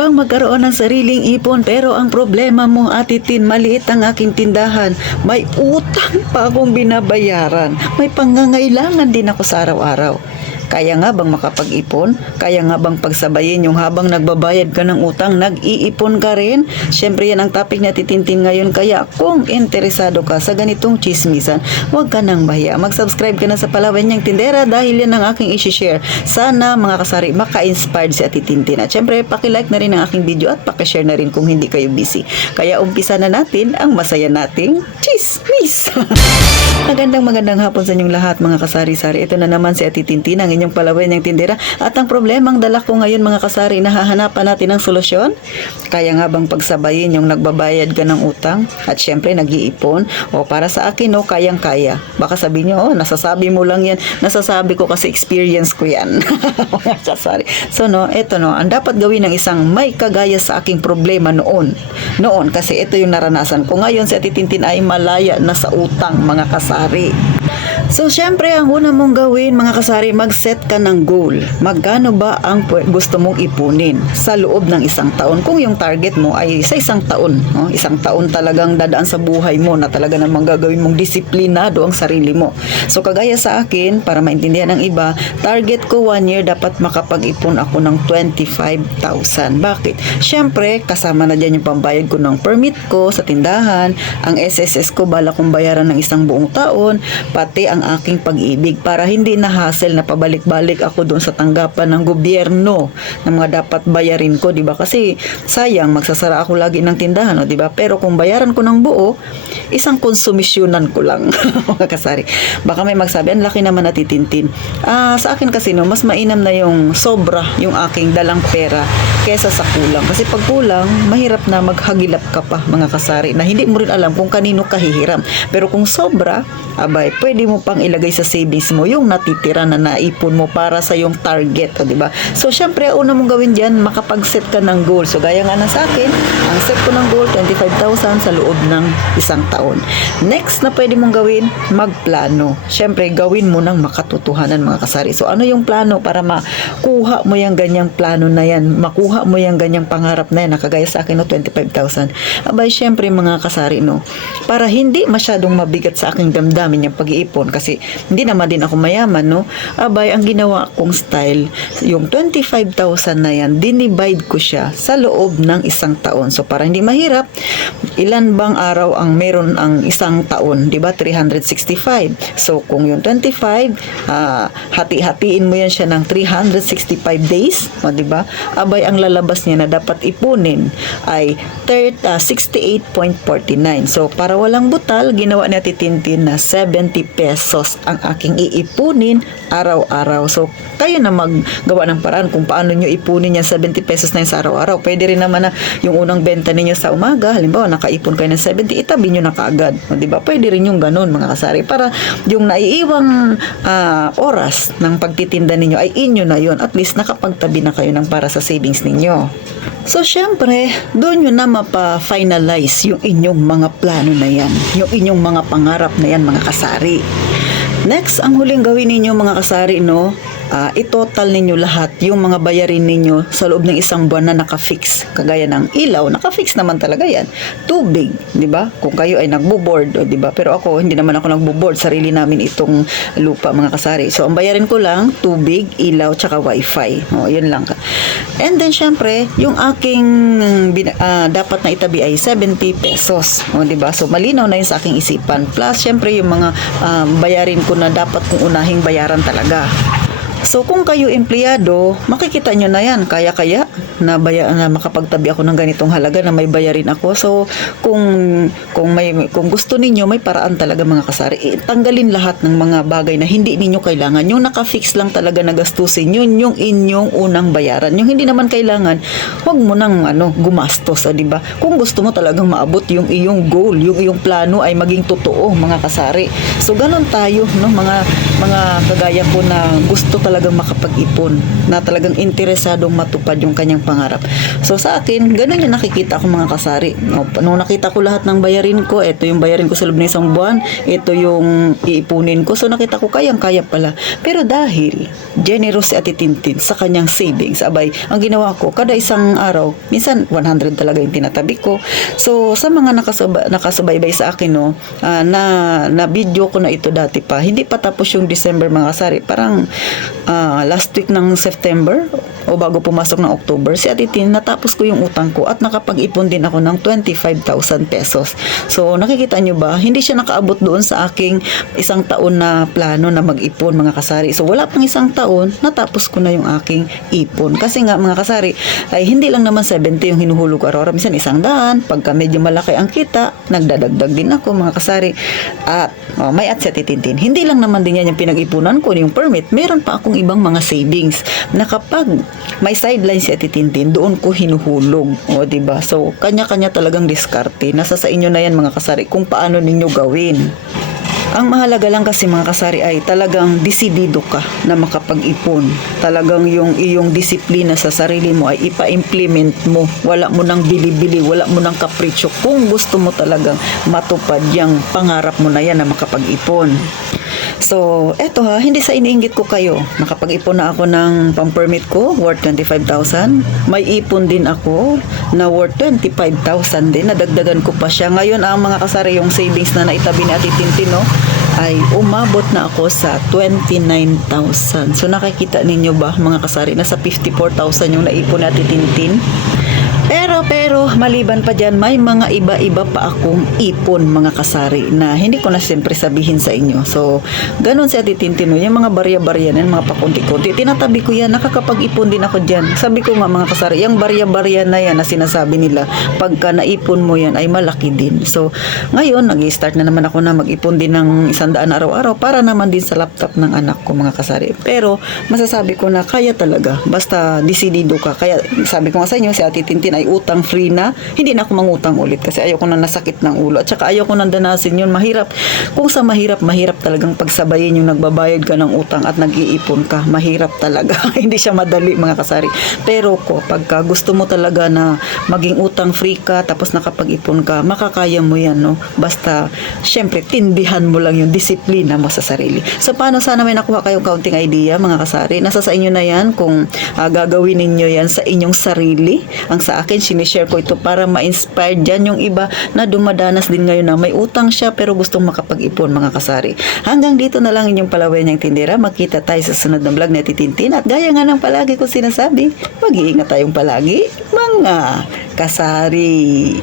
bang magkaroon ng sariling ipon pero ang problema mo, Ate Tin, maliit ang aking tindahan. May utang pa akong binabayaran. May pangangailangan din ako sa araw-araw. Kaya nga bang makapag-ipon? Kaya nga bang pagsabayin yung habang nagbabayad ka ng utang, nag-iipon ka rin? Siyempre yan ang topic na titintin ngayon. Kaya kung interesado ka sa ganitong chismisan, huwag ka nang mahiya. Mag-subscribe ka na sa Palawan Niyang Tindera dahil yan ang aking isi-share. Sana mga kasari, maka-inspired si Ate Tintin. At siyempre, pakilike na rin ang aking video at pakishare na rin kung hindi kayo busy. Kaya umpisa na natin ang masaya nating chismis. Magandang hapon sa inyong lahat mga kasari-sari. Ito na naman si Ate Tintin, ang inyong Palawan Niyang Tindera. At ang problemang dala ko ngayon mga kasari, nahahanapan natin ng solusyon. Kaya nga bang pagsabayin yung nagbabayad ka ng utang at syempre nag-iipon? O para sa akin, no, kayang-kaya. Baka sabihin nyo, nasasabi mo lang yan. Nasasabi ko kasi experience ko yan. Mga kasari. So eto ang dapat gawin ng isang may kagaya sa aking problema noon. Noon kasi ito yung naranasan ko. Ngayon si Ate Tintin ay malaya na sa utang mga kasari. So, syempre, ang una mong gawin, mga kasari, mag-set ka ng goal. Magkano ba ang gusto mong ipunin sa loob ng isang taon? Kung yung target mo ay sa isang taon, no? Isang taon talagang dadaan sa buhay mo na talaga namang gagawin mong disiplinado ang sarili mo. So, kagaya sa akin, para maintindihan ng iba, target ko 1 year dapat makapag-ipon ako ng 25,000. Bakit? Syempre, kasama na dyan yung pambayad ko ng permit ko sa tindahan, ang SSS ko bala kong bayaran ng isang buong taon, pati ang aking pag-ibig para hindi na hassle na pabalik-balik ako doon sa tanggapan ng gobyerno ng mga dapat bayarin ko, di ba? Kasi sayang, magsasara ako lagi ng tindahan, no, di ba? Pero kung bayaran ko ng buo, isang konsumisyonan ko lang, mga kasari. Baka may magsabi, ang laki naman natitintin. Sa akin kasi, no, mas mainam na yung sobra yung aking dalang pera kesa sa kulang. Kasi pag kulang, mahirap na maghagilap ka pa, mga kasari, na hindi mo rin alam kung kanino ka hihiram. Pero kung sobra, abay, pwede mo pang ilagay sa savings mo yung natitira na naipon mo para sa yung target, di ba? So, syempre, una mong gawin dyan, makapag-set ka ng goal. So, gaya nga na sa akin, ang set ko ng goal, 25,000 sa loob ng isang taon. Next na pwede mong gawin, magplano. Syempre, gawin mo ng makatotohanan, mga kasari. So, ano yung plano para makuha mo yung ganyang plano na yan, makuha mo yung ganyang pangarap na yan, nakagaya sa akin, no, 25,000. Abay, syempre, mga kasari, no, para hindi masyadong mabigat sa aking damdamin yung pag-iipon, kasi hindi naman din ako mayaman, no? Abay, ang ginawa kong style, yung 25,000 na yan, dinivide ko siya sa loob ng isang taon. So, para hindi mahirap, ilan bang araw ang meron ang isang taon? Diba? 365. So, kung yung 25, hati-hatiin mo yan siya ng 365 days, o, diba? Abay, ang lalabas niya na dapat ipunin ay 68.49. So, para walang butal, ginawa ni Ate Tintin na 70 pesos ang aking iipunin araw-araw. So, kayo na maggawa ng paraan kung paano nyo ipunin yung 70 pesos na yun sa araw-araw. Pwede rin naman na yung unang benta ninyo sa umaga, halimbawa, nakaipon kayo ng 70, itabi nyo na kaagad. Diba? Pwede rin yung ganun, mga kasari, para yung naiiwang oras ng pagtitinda ninyo ay inyo na yun. At least, nakapagtabi na kayo ng para sa savings ninyo. So, syempre, doon nyo na mapa-finalize yung inyong mga plano na yan. Yung inyong mga pangarap na yan, mga kasari. Next, ang huling gawin ninyo, mga kasari, no, itotal ninyo lahat yung mga bayarin ninyo sa loob ng isang buwan na naka-fix. Kagaya ng ilaw, naka-fix naman talaga yan. Tubig, di ba? Kung kayo ay nagbo-board, di ba? Pero ako, hindi naman ako nagbo-board. Sarili namin itong lupa, mga kasari. So, ang bayarin ko lang, tubig, ilaw, tsaka wifi. O, yun lang. And then, syempre, yung aking dapat na itabi ay 70 pesos. O, di ba? So, malinaw na yun sa aking isipan. Plus, syempre, yung mga bayarin ko na dapat kong unahing bayaran talaga. So, kung kayo empleyado, makikita nyo na yan. Kaya-kaya na makapagtabi ako ng ganitong halaga na may bayarin ako. So, kung gusto ninyo, may paraan talaga, mga kasari. Tanggalin lahat ng mga bagay na hindi ninyo kailangan. Yung naka-fix lang talaga na gastusin, yun yung inyong unang bayaran. Yung hindi naman kailangan, huwag mo nang gumastos, diba? Kung gusto mo talagang maabot yung iyong goal, yung iyong plano ay maging totoo, mga kasari. So, ganun tayo, no? Mga kagaya ko na gusto talagang makapag-ipon, na talagang interesadong matupad yung kanyang pangarap. So sa akin, ganun yung nakikita ko mga kasari. No, nung nakita ko lahat ng bayarin ko, ito yung bayarin ko sa loob ng isang buwan, ito yung iipunin ko. So nakita ko kayang-kaya pala. Pero dahil generous si Ate Tintin sa kanyang savings, abay, ang ginawa ko, kada isang araw, minsan 100 talaga yung tinatabi ko. So sa mga nakasubaybay sa akin, no, na video ko na ito dati pa, hindi pa tapos yung December mga kasari, parang last week ng September o bago pumasok ng October, si Ate Tin, natapos ko yung utang ko at nakapag-ipon din ako ng 25,000 pesos. So nakikita nyo ba, hindi siya nakaabot doon sa aking isang taon na plano na mag-ipon mga kasari. So wala pang isang taon, natapos ko na yung aking ipon. Kasi nga mga kasari, ay hindi lang naman 70 yung hinuhulog ko araw-araw, minsan 100, pagka medyo malaki ang kita, nagdadagdag din ako mga kasari. At may at sa titintin. Hindi lang naman din yan yung pinag-ipunan ko, yung permit. Meron pa akong ibang mga savings na kapag may sideline si titintin, doon ko hinuhulog. O, diba? So, kanya-kanya talagang diskarte. Nasa sa inyo na yan mga kasari kung paano ninyo gawin. Ang mahalaga lang kasi mga kasari ay talagang desidido ka na makapag-ipon. Talagang yung iyong disiplina sa sarili mo ay ipa-implement mo. Wala mo nang bili-bili, wala mo nang kapritsyo. Kung gusto mo talagang matupad yung pangarap mo na yan na makapag-ipon. So, eto hindi sa iniinggit ko kayo. Nakapag-ipon na ako ng pang-permit ko, worth 25,000. May ipon din ako na worth 25,000 din. Nadagdagan ko pa siya. Ngayon, ang mga kasari, yung savings na naitabi ni Ate Tintin, no, ay umabot na ako sa 29,000. So, nakikita ninyo ba, mga kasari, nasa 54,000 yung naipon ni Ate Tintin. Pero, maliban pa dyan, may mga iba-iba pa akong ipon mga kasari na hindi ko na siyempre sabihin sa inyo. So, ganun si Ate Tintino, yung mga barya-barya na, mga pakunti-kunti, tinatabi ko yan, nakakapag-ipon din ako dyan. Sabi ko nga mga kasari, yung barya-barya na yan na sinasabi nila, pagka naipon mo yan ay malaki din. So, ngayon, nag-i-start na naman ako na mag-ipon din ng 100 araw-araw para naman din sa laptop ng anak ko mga kasari. Pero, masasabi ko na kaya talaga, basta desidido ka. Kaya, sabi ko nga sa inyo, si Ate Tintin ay utang free na, hindi na ako mangutang ulit kasi ayoko na nasakit ng ulo at saka ayoko nang danasin yun. Mahirap, kung sa mahirap talagang pagsabayin yung nagbabayad ka ng utang at nag-iipon ka, mahirap talaga. Hindi siya madali mga kasari. Pero pagka gusto mo talaga na maging utang free ka tapos nakapag-ipon ka, makakaya mo yan, no? Basta syempre tindihan mo lang yung disiplina mo sa sarili. So paano, sana may nakuha kayong kaunting idea mga kasari. Nasa sa inyo na yan kung gagawin ninyo yan sa inyong sarili. Ang sa akin, sinishare ko ito para ma-inspire dyan yung iba na dumadanas din ngayon na may utang siya pero gustong makapag-ipon mga kasari. Hanggang dito na lang inyong Palaway niyang Tindera. Magkita tayo sa sunod na vlog na Titintin. At gaya nga ng palagi ko sinasabi, mag-iingat tayong palagi mga kasari.